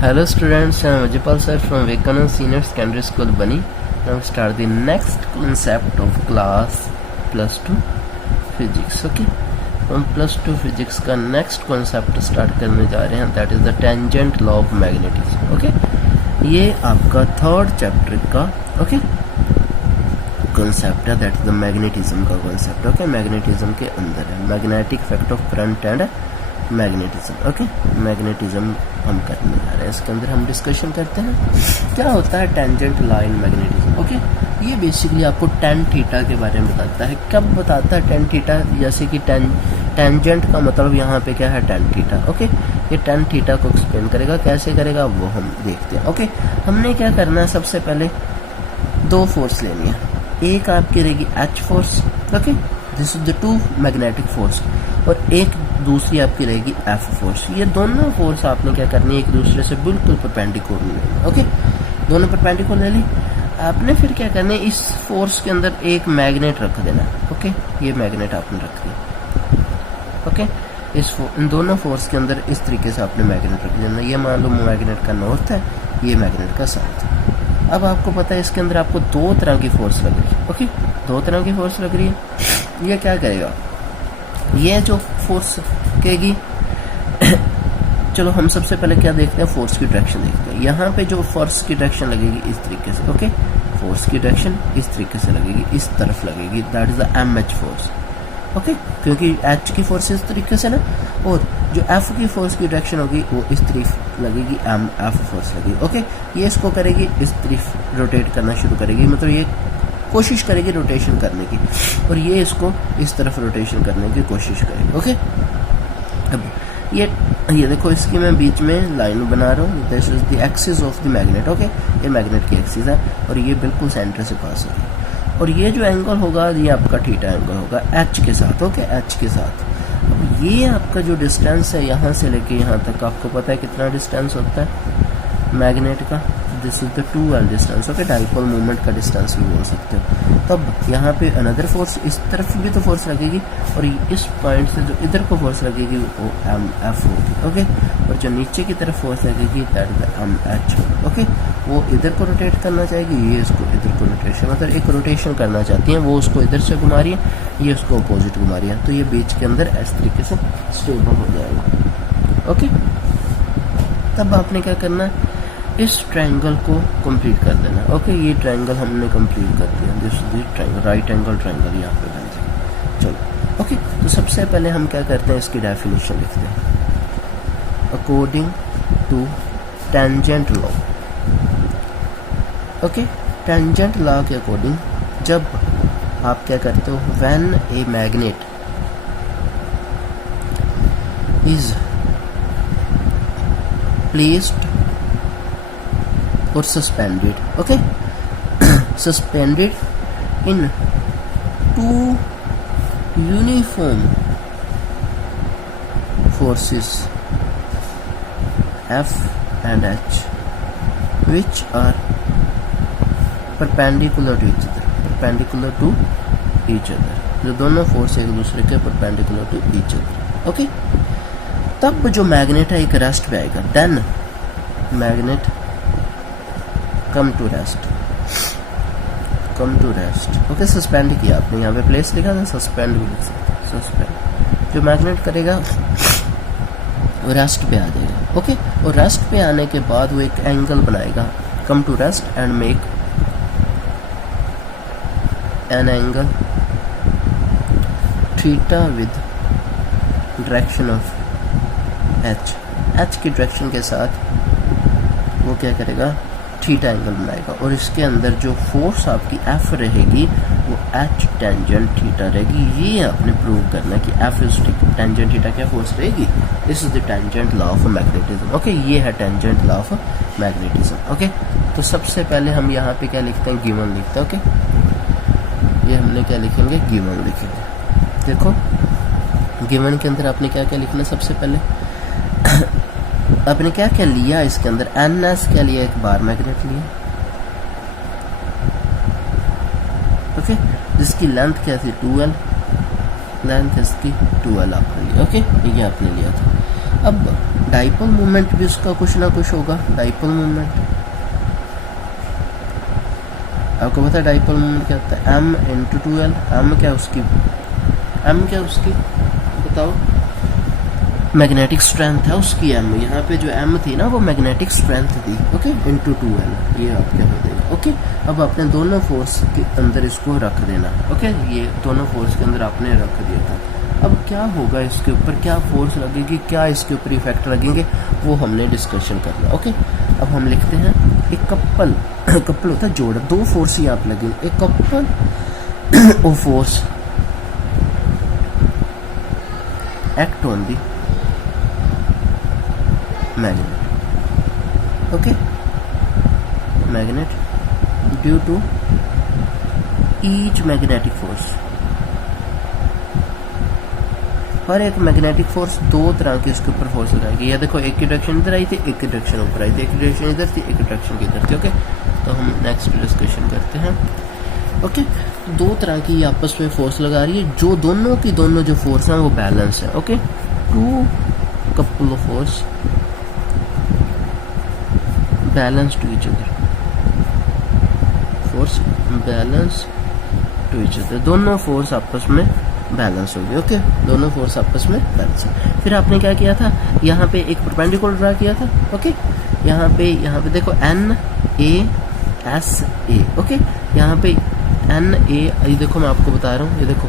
Hello students, I am Ajipal sir from Vivekananda Senior Secondary School Bani. Now start the next concept of class plus 2 physics. Okay, हम plus 2 physics का next concept start करने जा रहे हैं, that is the tangent law of magnetism. Okay, ये आपका third chapter का concept है, that is the magnetism का concept. Okay, magnetism के अंदर है magnetic effect of current and magnetism. Okay, magnetism हम करने जा रहे हैं. इसके अंदर हम डिस्कशन करते हैं क्या होता है tangent La in magnetism. Okay, ये बेसिकली आपको टेन थीटा के बारे में बताता है. कब बताता है टेन थीटा? जैसे कि टेंजेंट का मतलब यहाँ पे क्या है, टेन थीटा. ओके, ये टेन थीटा को एक्सप्लेन करेगा. कैसे करेगा वो हम देखते हैं. ओके, हमने क्या करना है, सबसे पहले दो फोर्स लेनी है. एक आपकी रहेगी H force. Okay, this is the two magnetic force, और एक दूसरी आपकी रहेगी एफ फोर्स. ये दोनों फोर्स आपने क्या करनी है, एक दूसरे से बिल्कुल परपेंडिकुलर लेनी. ओके, दोनों परपेंडिकुलर ले ली. आपने फिर क्या करना है, इस फोर्स के अंदर एक मैग्नेट रख देना. ओके, ये मैग्नेट आपने रख दिया. ओके, इन दोनों फोर्स के अंदर इस तरीके से आपने मैग्नेट रख देना. ये मान लो मैग्नेट का नॉर्थ है, ये मैग्नेट का साउथ है. अब आपको पता है इसके अंदर आपको दो तरह की फोर्स लग रही है. ओके, दो तरह की फोर्स लग रही है. ये क्या करेगा, ये जो फोर्स कहेगी चलो हम सबसे पहले क्या देखते हैं, फोर्स की डायरेक्शन देखते हैं. यहाँ पे जो फोर्स की डायरेक्शन लगेगी इस तरीके से. ओके, फोर्स की डायरेक्शन इस तरीके से लगेगी, इस तरफ लगेगी. That is the M H force. Okay, क्योंकि एच की फोर्स इस तरीके से ना, और जो एफ की फोर्स की डायरेक्शन होगी वो इस तरफ लगेगी, एम एफ फोर्स लगेगी. ओके, ये इसको करेगी इस तरफ रोटेट करना शुरू करेगी, मतलब ये कोशिश करेगी रोटेशन करने की, और ये इसको इस तरफ रोटेशन करने की कोशिश करेगी. ओके, अब ये देखो, इसकी मैं बीच में लाइन बना रहा हूँ. This is the axis of the magnet. Okay, ये मैग्नेट की एक्सिस है और ये बिल्कुल सेंटर से पास होगी, और ये जो एंगल होगा ये आपका थीटा एंगल होगा एच के साथ. ओके, एच के साथ. अब ये आपका जो डिस्टेंस है यहाँ से लेके यहाँ तक, आपको पता है कितना डिस्टेंस होता है मैग्नेट का. This is the 2L distance. Okay, dipole movement का डिस्टेंस भी बोल सकते हो. तब यहाँ पे अनदर फोर्स, इस तरफ भी तो फोर्स लगेगी, और इस पॉइंट से जो इधर को फोर्स लगेगी वो एम एफ होगी. ओके, और जो नीचे की तरफ फोर्स लगेगी that is M H. Okay, वो इधर को रोटेट करना चाहेगी, ये इसको इधर को रोटेशन, मतलब एक रोटेशन करना चाहती है, वो उसको इधर से घुमा रही है, ये उसको अपोजिट घुमा रही है, तो ये बीच के अंदर इस तरीके से स्टेबल हो जाएगा. ओके, तब आपने क्या करना है, इस ट्रायंगल को कंप्लीट कर देना. ओके, ये ट्रायंगल हमने कंप्लीट कर दिया. This triangle, right angle triangle यहाँ पे बन जाए. चलो, ओके, तो सबसे पहले हम क्या करते हैं, इसकी डेफिनेशन लिखते हैं. According to tangent law. Okay, tangent law के अकॉर्डिंग जब आप क्या करते हो, when a magnet is placed or suspended, okay, suspended in two uniform forces F and H which are perpendicular to each other, जो दोनों फोर्स एक दूसरे के perpendicular to each other. Okay, तब जो मैग्नेट है एक रेस्ट पे आएगा. Then magnet come to rest. Okay, suspend किया आपने, यहाँ पे प्लेस लिखा था, सस्पेंड भी लिख सकते. सस्पेंड जो मैग्नेट करेगा रेस्ट पे आ जाएगा. ओके, और रेस्ट पे आने के बाद वो एक एंगल बनाएगा, come to rest and make an angle theta with direction of H की डायरेक्शन के साथ वो क्या करेगा, थीटा एंगल बनाएगा, और इसके अंदर जो फोर्स आपकी एफ रहेगी वो एच टेंजेंट थीटा रहेगी. ये आपने प्रूव करना कि एफ इज टेंजेंट थीटा क्या फोर्स रहेगी. This is the tangent law of magnetism. Okay, ये है tangent law of magnetism. Okay, तो सबसे पहले हम यहाँ पे क्या लिखते हैं, गिवन लिखते हैं. ओके, ये हमने क्या लिखेंगे, गिवन लिखेंगे. देखो, गिवन के अंदर आपने क्या क्या लिखना है, सबसे पहले आपने क्या क्या लिया इसके अंदर, एन एस क्या लिया, एक बार मैग्नेट लिया. ओके, जिसकी लेंथ क्या थी 2L, लेंथ इसकी 2L आपने लिया. ओके, ये आपने लिया था. अब डाइपोल मोमेंट भी उसका कुछ ना कुछ होगा। डाइपोल मोमेंट आपको पता है, डाइपोल मोमेंट क्या होता है, m इंटू 2l। m क्या उसकी बताओ, मैग्नेटिक स्ट्रेंथ है उसकी m। यहाँ पे जो m थी ना वो मैग्नेटिक स्ट्रेंथ थी, ओके, इंटू 2l। ये आप क्या हो देगा, ओके। अब आपने दोनों फोर्स के अंदर इसको रख देना, ओके, ये दोनों फोर्स के अंदर आपने रख दिया था। अब क्या होगा, इसके ऊपर क्या फोर्स लगेगी, क्या इसके ऊपर इफेक्ट लगेंगे, वो हमने डिस्कशन करना, ओके। अब हम लिखते हैं एक कपल कपल होता है जोड़, दो फोर्स यहाँ पे लगेंगे, एक कपल और force act on the magnet, okay, magnet due to each magnetic force. हर एक मैग्नेटिक फोर्स दो तरह की इसके ऊपर फोर्स लगाएगी। ये देखो, एक की डायरेक्शन इधर आई थी, एक की डायरेक्शन ऊपर आई थी, एक की डायरेक्शन इधर थी, एक की डायरेक्शन इधर थी, ओके। तो हम नेक्स्ट डिस्कशन करते हैं, ओके। दो तरह की आपस में फोर्स लगा रही है, जो दोनों की दोनों जो फोर्स है वो बैलेंस है, okay. Two couple of force balance to each other, force balance to each other, दोनों फोर्स आपस में बैलेंस होगी, ओके, दोनों फोर्स आपस में बैलेंस है। फिर आपने क्या किया था, यहाँ पे एक परपेंडिकुलर ड्रा किया था, ओके। यहाँ पे देखो N A S A, okay. यहाँ पे N A, ये देखो मैं आपको बता रहा हूँ, ये देखो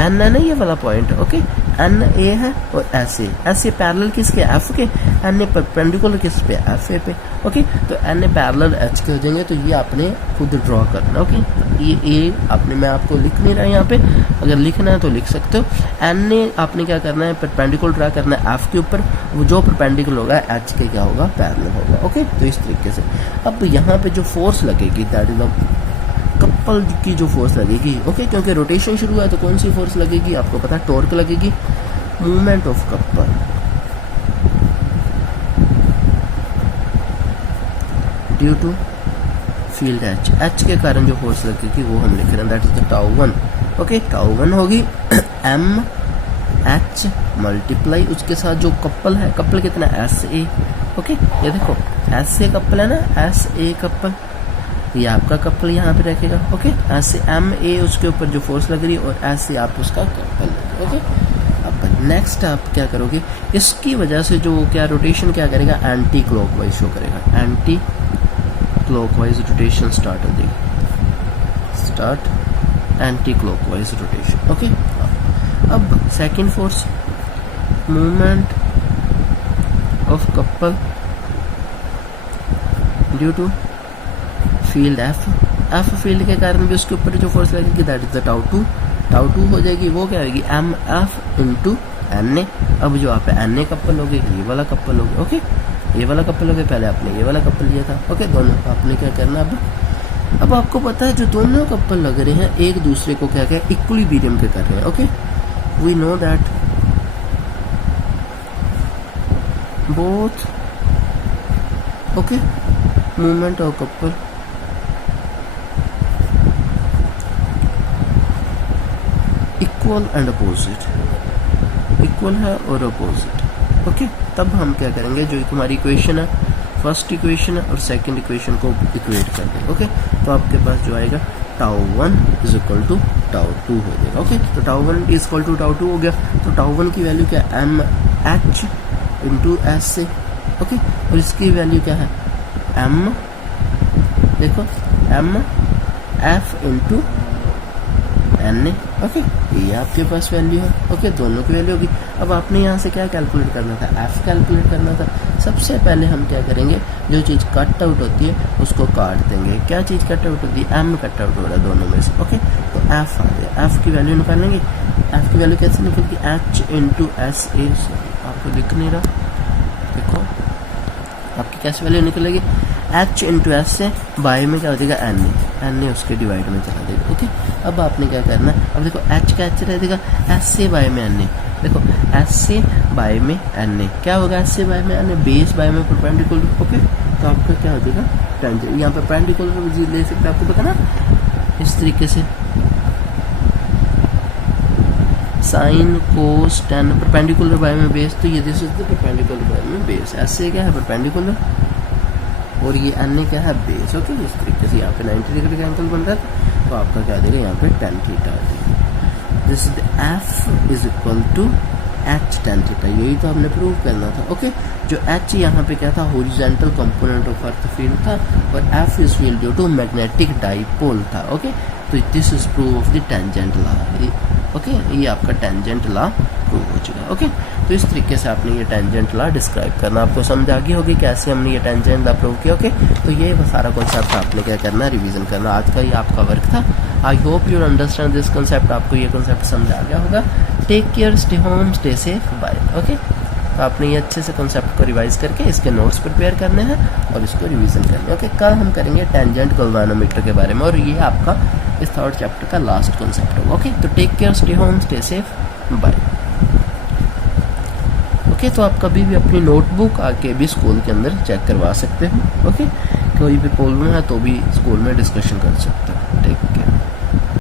N है ना, ये वाला पॉइंट, ओके, N A है और S A पैरेलल किसके, F के, N A परपेंडिकुलर किस पे, F A पे, ओके। तो N A पैरेलल H के हो जाएंगे, तो ये आपने खुद ड्रॉ करना, ओके। ये A आपने, मैं आपको लिख नहीं रहा यहाँ पे, अगर लिखना है तो लिख सकते हो। N A आपने क्या करना है, परपेंडिकुलर ड्रा करना है F के ऊपर, वो जो परपेंडिकुलर होगा H के क्या होगा, पैरेलल होगा, ओके। तो इस तरीके से अब यहाँ पे जो फोर्स लगेगी, दैट इज कपल की जो फोर्स लगेगी, ओके, क्योंकि रोटेशन शुरू हुआ है तो कौन सी फोर्स लगेगी, आपको पता है, टॉर्क लगेगी। Movement of couple due to field H के कारण जो फोर्स लगेगी वो हम लिख रहे हैं, that is the tau 1, okay. Tau 1 होगी M H मल्टीप्लाई उसके साथ जो कपल है, कपल कितना, SA, ओके। ये देखो SA कपल है ना, SA कपल, ये आपका कपल यहाँ पे रखेगा, ओके। ऐसे MA उसके ऊपर जो फोर्स लग रही है और ऐसे आप उसका कपल, ओके। अब नेक्स्ट आप क्या करोगे, इसकी वजह से जो क्या रोटेशन क्या करेगा, एंटी क्लॉकवाइज शो करेगा, एंटी क्लॉकवाइज रोटेशन स्टार्ट हो जाएगी, start anti clockwise rotation, okay. अब second force, movement of couple due to field F field के कारण भी उसके ऊपर जो फोर्स लगेगी, दैट इज द टाउ 2 हो जाएगी, वो क्या होगी, MF इंटू NA। अब जो आप NA कपल हो गए, ये वाला कपल हो गया, ओके, ये वाला कपल हो गया, पहले आपने ये वाला कपल लिया था, ओके। दोनों आपने क्या करना, अब आपको पता है जो दोनों कपल लग रहे हैं एक दूसरे को क्या क्या इक्विलिब्रियम पे कर रहे हैं, okay. We know that both, okay, movement of couple equal and opposite, equal है और अपोजिट, ओके। तब हम क्या करेंगे, जो हमारी इक्वेशन है, फर्स्ट इक्वेशन है और सेकंड इक्वेशन को इक्वेट कर देंगे, ओके। तो आपके पास जो आएगा tau 1 is equal to tau 2 हो जाएगा, ओके। तो tau 1 is equal to tau 2 हो गया, तो टाउ 1 की वैल्यू क्या है, MH इंटू S से, ओके। और इसकी वैल्यू क्या है, M, देखो MF इंटू NA, ओके। ये आपके पास वैल्यू है, ओके, दोनों की वैल्यू होगी। अब आपने यहाँ से क्या कैलकुलेट करना था, F कैलकुलेट करना था। सबसे पहले हम क्या करेंगे, जो चीज़ कट आउट होती है उसको काट देंगे। क्या चीज़ कट आउट होती है, M कट आउट हो रहा है दोनों में से, ओके। तो F आ गया, F की वैल्यू निकालेंगे। F की वैल्यू कैसे निकलेगी, H इंटू SA, आपको दिख नहीं रहा, देखो आपकी कैसे वैल्यू निकलेगी, H इंटू S से बाई में क्या हो जाएगा, NA उसके डिवाइड में चला देगा, ओके। अब आपने क्या करना है, अब देखो H का H रह देगा, S से बाई में NA, देखो S से बाई में NA क्या होगा, S से बाई में NA, बेस बाई में परपेंडिकुलर, ओके। तो आपका क्या हो जाएगा, टेंजेंट, यहाँ पे परपेंडिकुलर ले सकते हैं, आपको पता ना, इस तरीके से sine cos ten perpendicular by में बेस, तो ये this is the perpendicular by में बेस। ऐसे क्या है परपेंडिकुलर और ये एन क्या है बेस। ओके, इस तरीके से यहाँ पे 90 डिग्री का एंगल बन रहा था तो आपका क्या देगा यहाँ पे tan थीटा आ जाएगा। This is F is equal to H tan theta, यही तो हमने प्रूव करना था। ओके, जो एच यहाँ पे क्या था horizontal component of earth field था और F is field due to magnetic dipole था। ओके, तो this is prove of the tangent law. Okay, ये आपका टेंजेंट लॉ प्रूव हो चुका है। ओके, तो इस तरीके से आपने ये टेंजेंट लॉ डिस्क्राइब करना, आपको समझ आ गई होगी कैसे हमने ये टेंजेंट लॉ प्रूव किया। ओके, तो ये सारा कॉन्सेप्ट आपने क्या करना है रिवीजन करना। आज का ये आपका वर्क था। I hope you understand this concept, आपको ये कॉन्सेप्ट समझ आ गया होगा। Take care, stay home, stay safe, bye. Okay, तो आपने ये अच्छे से कॉन्सेप्ट को रिवाइज करके इसके नोट्स प्रिपेयर करने हैं और इसको रिवीजन करने हैं। ओके, कल हम करेंगे टेंजेंट गैल्वेनोमीटर के बारे में और ये आपका इस थर्ड चैप्टर का लास्ट कॉन्सेप्ट होगा। ओके, तो take care, stay home, stay safe, bye. Okay, तो आप कभी भी अपनी नोटबुक आके भी स्कूल के अंदर चेक करवा सकते हो। ओके, कोई भी प्रॉब्लम है तो भी स्कूल में डिस्कशन कर सकते हो। Take care.